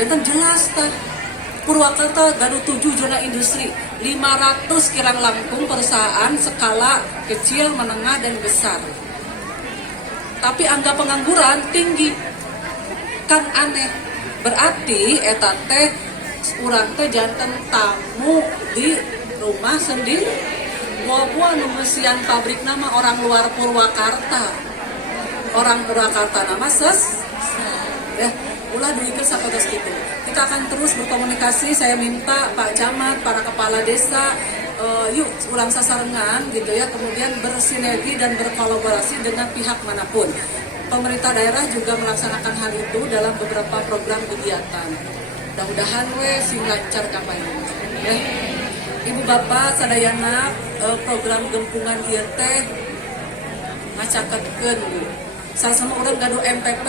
jantan jelas tah Purwakarta gaduh 7 zona industri, 500 kirang langkung perusahaan skala kecil, menengah, dan besar. Tapi angka pengangguran tinggi, kan aneh. Berarti eta teh urang teh janten tamu di rumah sendiri. Walaupun numesian pabrik nama orang luar Purwakarta, orang Purwakarta nama ya. Ulah duikeun sakotos kitu. Kita akan terus berkomunikasi. Saya minta Pak Camat, para kepala desa, yuk ulang sasarengan gitu ya. Kemudian bersinergi dan berkolaborasi dengan pihak manapun. Pemerintah daerah juga melaksanakan hal itu dalam beberapa program kegiatan. Mudah-mudahan sing lancar kampanye. Ya. Ibu Bapak sadayana program gempungan ieu teh ngacakeutkeun Bu. Salah urang gaduh MPP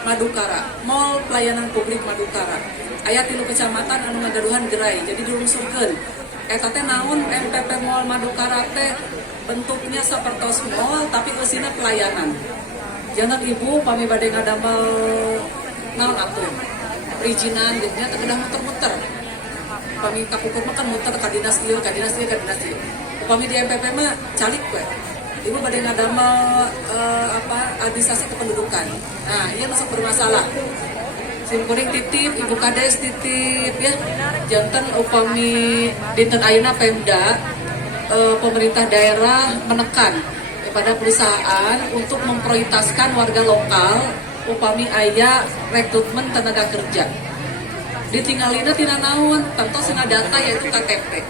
Madukara, Mall Pelayanan Publik Madukara. Aya 3 kecamatan anu ngagaduhan gerai, jadi dilungsurkeun. Eta teh naon MPP Mall Madukara teh bentuknya sapertos mall tapi eusina pelayanan. Jangan ibu pami bade ngadamel naon atuh? Perizinan gitu nya teh kedah muter-muter. Pami kapukur mah kan muter ka dinas ieu, ka dinas ieu, ka dinas ieu. Upami di MPP mah calik we. Ibu pada ngadamel administrasi kependudukan. Nah, ini masuk bermasalah. Sim kuring titip, ibu kades titip ya. Janten upami dinten ayeuna Pemda pemerintah daerah menekan kepada perusahaan untuk memprioritaskan warga lokal upami aya rekrutmen tenaga kerja. Ditinggalina tina naon, tentu sina data yaitu KTP.